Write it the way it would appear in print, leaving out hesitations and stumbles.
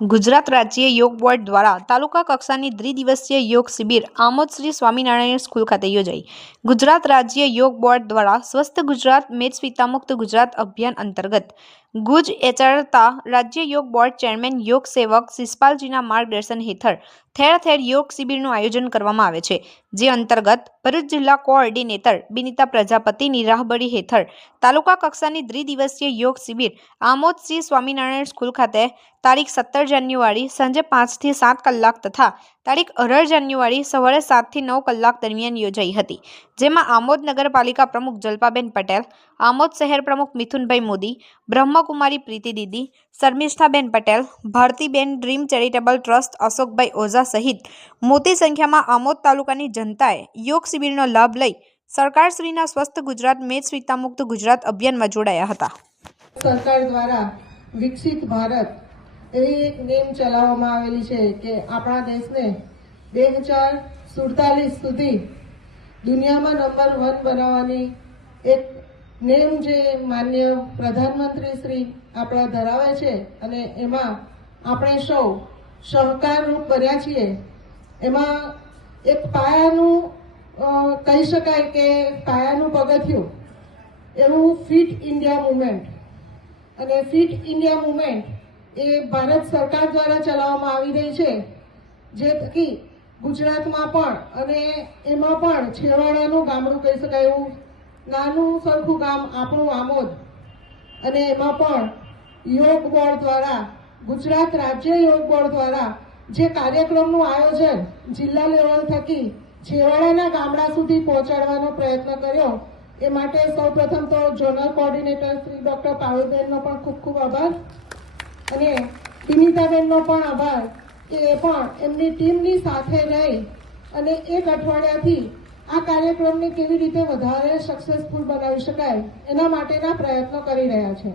ગુજરાત રાજ્ય યોગ બોર્ડ દ્વારા તાલુકા કક્ષાની દ્વિદિવસીય યોગ શિબિર આમોદ શ્રી સ્વામિનારાયણ સ્કૂલ ખાતે યોજાઈ। ગુજરાત રાજ્ય યોગ બોર્ડ દ્વારા સ્વસ્થ ગુજરાત મેદસ્વીતામુક્ત ગુજરાત અભિયાન અંતર્ગત ગુજ એચઆરતા રાજ્ય યોગ બોર્ડ ચેરમેન યોગ સેવક શિષપાલજીના માર્ગદર્શન હેઠળ ઠેર ઠેર યોગ શિબિરનું આયોજન કરવામાં આવે છે, જે અંતર્ગત ભરૂચ જિલ્લા કોઓર્ડિનેટર બિનિતા પ્રજાપતિની રાહબરી હેઠળ તાલુકા કક્ષાની દ્વિદિવસીય યોગ શિબિર આમોદ શ્રી સ્વામિનારાયણ સ્કૂલ ખાતે તારીખ 17 જાન્યુઆરી સાંજે 5 થી 7 કલાક તથા તારીખ 18 જાન્યુઆરી સવારે 7 થી 9 કલાક દરમિયાન યોજાઈ હતી, જેમાં આમોદ નગરપાલિકા પ્રમુખ જલ્પાબેન પટેલ, આમોદ શહેર પ્રમુખ મિથુનભાઈ મોદી, બ્રહ્મકુમારી પ્રીતિ દીદી, શર્મિષ્ઠાબેન પટેલ, ભારતીબેન ડ્રીમ ચેરિટેબલ ટ્રસ્ટ અશોકભાઈ ઓઝા સહિત મોટી સંખ્યામાં આમોદ તાલુકાની જનતાએ યોગ શિબિરનો લાભ લઈ સરકારશ્રીના સ્વસ્થ ગુજરાત મેદસ્વીતામુક્ત ગુજરાત અભિયાનમાં જોડાયા હતા। સરકાર દ્વારા વિકસિત ભારત એવી એક નેમ ચલાવવામાં આવેલી છે કે આપણા દેશને 2047 સુધી દુનિયામાં નંબર 1 બનાવવાની એક નેમ જે માનનીય પ્રધાનમંત્રી શ્રી આપણા ધરાવે છે અને એમાં આપણે સૌ સહકારરૂપ બન્યા છીએ। એમાં એક પાયાનું કહી શકાય કે પાયાનું પગથિયું એવું ફિટ ઇન્ડિયા મુવમેન્ટ, અને ફિટ ઇન્ડિયા મુવમેન્ટ એ ભારત સરકાર દ્વારા ચલાવવામાં આવી રહી છે, જે થકી ગુજરાતમાં પણ અને એમાં પણ છેવાડાનું ગામડું કહી શકાય એવું નાનું સરખું ગામ આપણું આમોદ, અને એમાં પણ યોગ બોર્ડ દ્વારા ગુજરાત રાજ્ય યોગ બોર્ડ દ્વારા જે કાર્યક્રમનું આયોજન જિલ્લા લેવલ થકી છેવાડાના ગામડા સુધી પહોંચાડવાનો પ્રયત્ન કર્યો, એ માટે સૌપ્રથમ તો ઝોનલ કોઓર્ડિનેટર શ્રી ડૉક્ટર પાવેલબેનનો પણ ખૂબ ખૂબ આભાર, અને બિનિતાબેનનો પણ આભાર કે એ પણ એમની ટીમની સાથે રહી અને એક અઠવાડિયાથી આ કાર્યક્રમને કેવી રીતે વધારે સક્સેસફુલ બનાવી શકાય એના માટેના પ્રયત્નો કરી રહ્યા છે।